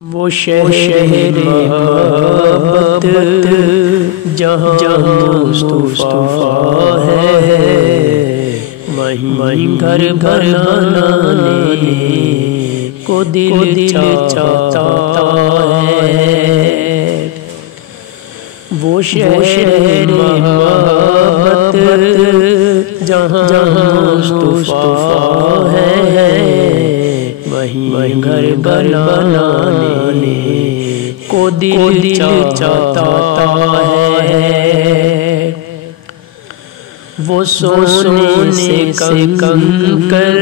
وہ شہر محبت جہاں مصطفیٰ ہے، وہیں گھر بنانے کو دل چاہتا ہے۔ وہ شہر محبت جہاں مصطفیٰ ہے، وہیں گھر بنانے کو دل چاہتا ہے۔ وہ سونے سے کنکر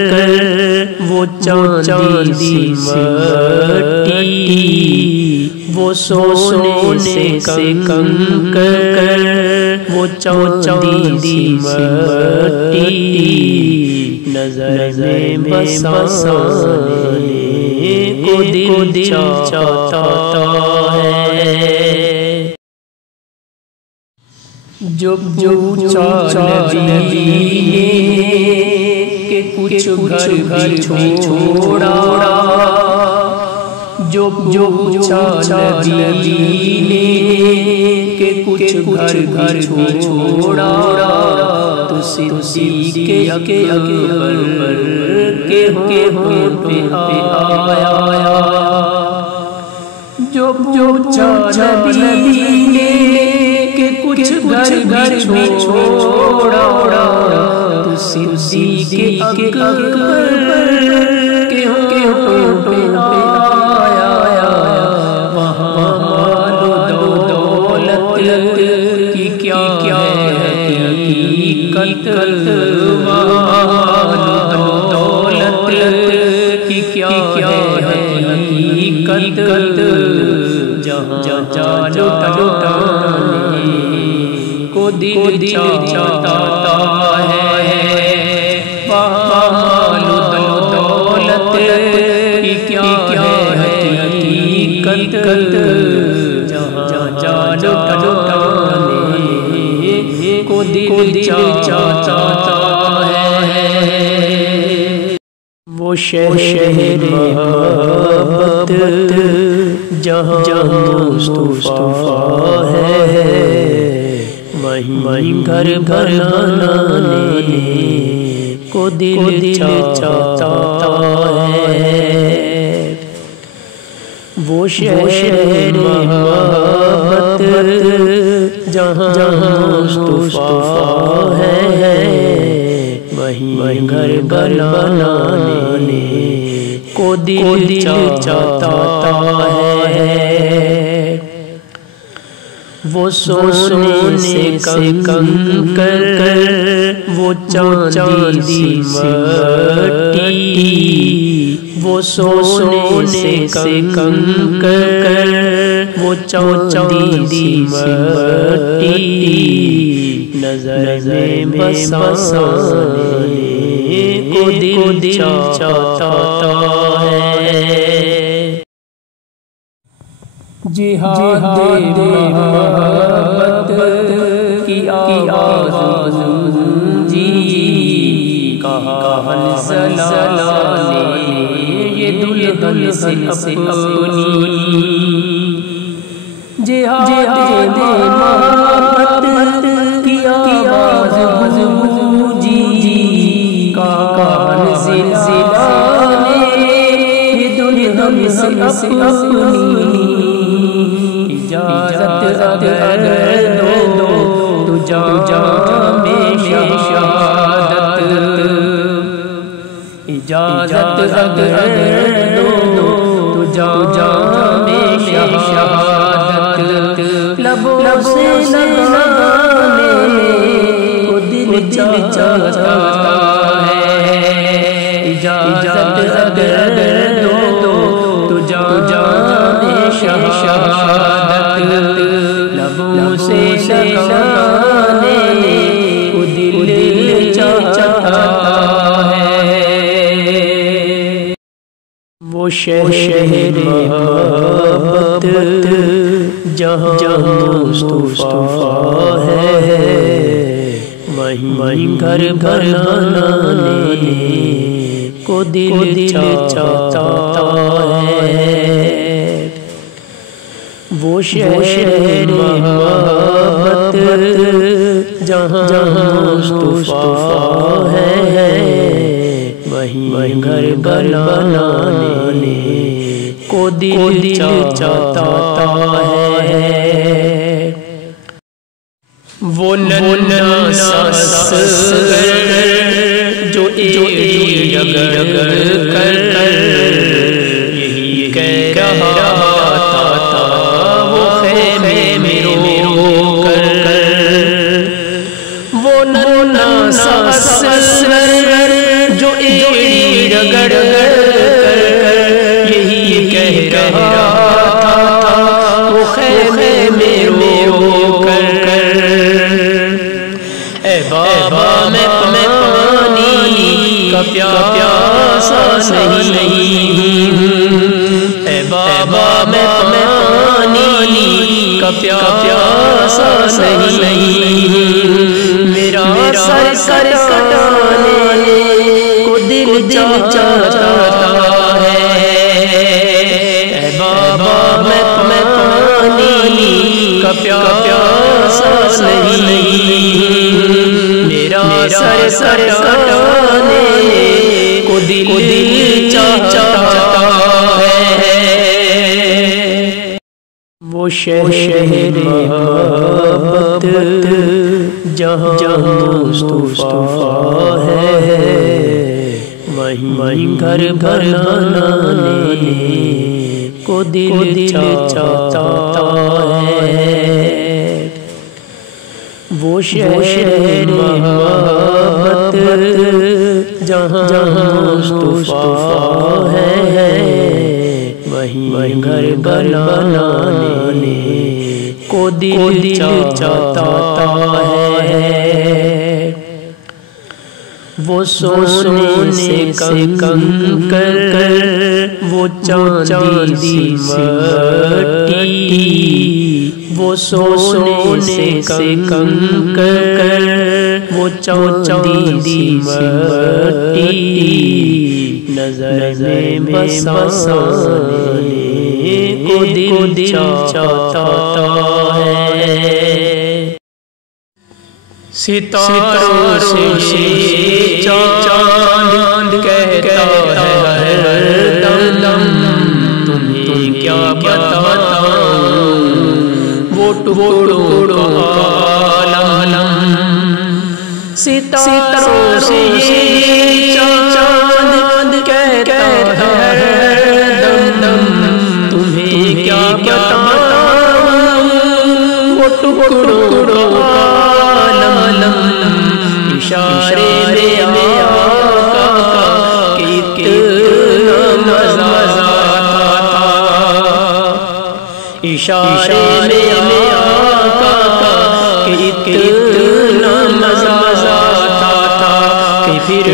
وہ چاندی مٹی، وہ سونے سے کنکر وہ چاندی مٹی، نظر میں بسانے کو دل چاہتا ہے۔ جو پوچھا نبی نے کہ کچھ گھر بھی چھوڑا، جو پوچھا نبی نے کہ کچھ گھر بھی چھوڑا، تو صدیق اکبر کے ہونٹ پہ آیا۔ جو پوچھا نبی نے کہ کچھ گھر بھی چھوڑا، تو صدیق اکبر کے ہونٹ پہ آیا۔ وہاں مال و دولت کی کیا ہے حقیقت، مال و دولت کی کیا ہے حقیقت، جہاں لٹانے کو دل چاہتا ہے۔ مال و دولت کی کیا ہے حقیقت، جہاں لٹانے کو دل چاہتا ہے۔ وہ شہر محبت جہاں مصطفیٰ ہے، وہیں گھر بنانے کو دل چاہتا ہے۔ وہ شہر محبت جہاں مصطفیٰ ہے، وہیں گھر بنانے کو دل چاہتا ہے۔ وہ سونے سے کنکر وہ چاندی مٹی، وہ سونے سے کنکر وہ چاندی مٹی، نظر میں بسانے کو دل چاہتا ہے۔ جہاد محبت کی آواز گونجی، کہاں زلزلہ نے یہ دلہن سے اپنی۔ جہاد محبت کی آواز گونجی، کہاں زلزلہ نے یہ دلہن سے اپنی۔ اجازت اگر دو تو جام شہادت، اجازت اگر دو تو جام شہادت، لبوں سے لگانے کو دل چاہتا ہے۔ اجازت اگر دو تو جام شہادت، لبوں سے لگانے کو دل چاہتا ہے۔ وہ شہر محبت جہاں مصطفیٰ ہے، وہیں گھر بنانے کو دل چاہتا ہے۔ وہ شہر محبت جہاں مصطفیٰ ہے، وہیں گھر بنانے کو دل چاہتا ہے۔ وہ ننھا سا اصغر جو ایڑی رگڑ کر یہی کہہ رہا تھا وہ خیمے میں رو کر، وہ ننھا سا اصغر جو ایڑی رگڑ کر یہی کہہ رہا تھا وہ خیمے میں رو کر، اے بابا میں پانی کا پیاسا نہیں، اے بابا میں پانی کا پیاسا نہیں، میرا سر کٹانے کو دل چاہتا ہے، اے بابا میں پانی کا پیاسا نہیں، میرا سر کٹانے کو دل چاہتا ہے۔ وہ شہر محبت جہاں مصطفیٰ ہے، وہیں گھر بنانے کو دل چاہتا ہے۔ وہ شہر محبت جہاں مصطفیٰ ہے، وہیں گھر بنانے کو دل چاہتا ہے۔ وہ سونے سے کنکر وہ چاندی مٹی، وہ سونے سے کنکر وہ چاندی مٹی، نظر میں بسانے کو دل چاہتا ہے۔ ستاروں سے چاند کہتا ہے ہر دم تمہیں کیا بتاؤں، وہ ٹکڑوں کا عالم، ستاروں سے چاند کہتا ہے ہر دم تمہیں کیا بتاؤں، وہ ٹکڑوں کا اشارے میں آقا کتنا مزہ تھا، اشارے میں آقا کتنا مزہ تھا، کہ پھر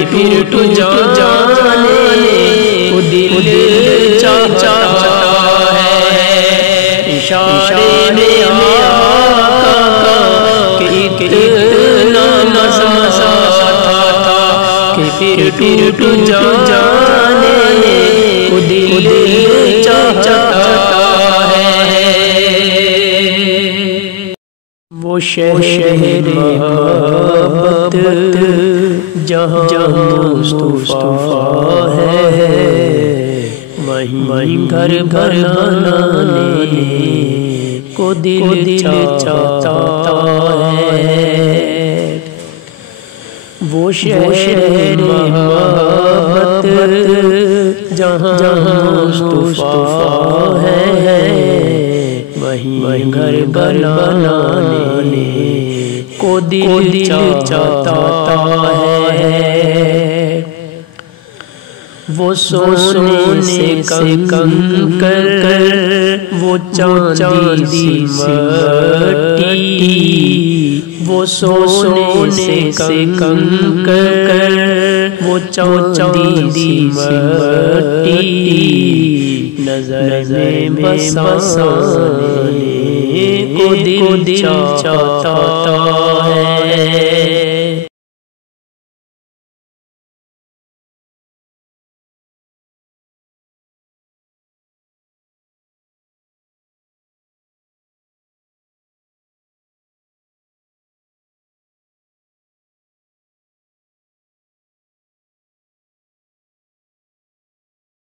ٹوٹ جانے کو دل چاہتا ہے، اشارے میں آقا کتنا مزہ تھا، کہ پھر ٹوٹ جانے کو دل چاہتا ہے۔ وہ شہر محبت جہاں مصطفیٰ ہے، وہیں گھر بنانے کو دل چاہتا ہے۔ وہ شہر محبت جہاں مصطفیٰ ہے، وہیں گھر بنانے کو دل چاہتا ہے۔ وہ سونے سے کنکر وہ چاندی مٹی، وہ سونے سے کنکر وہ چاندی مٹی، نظر میں بسانے کو دل چاہتا ہے۔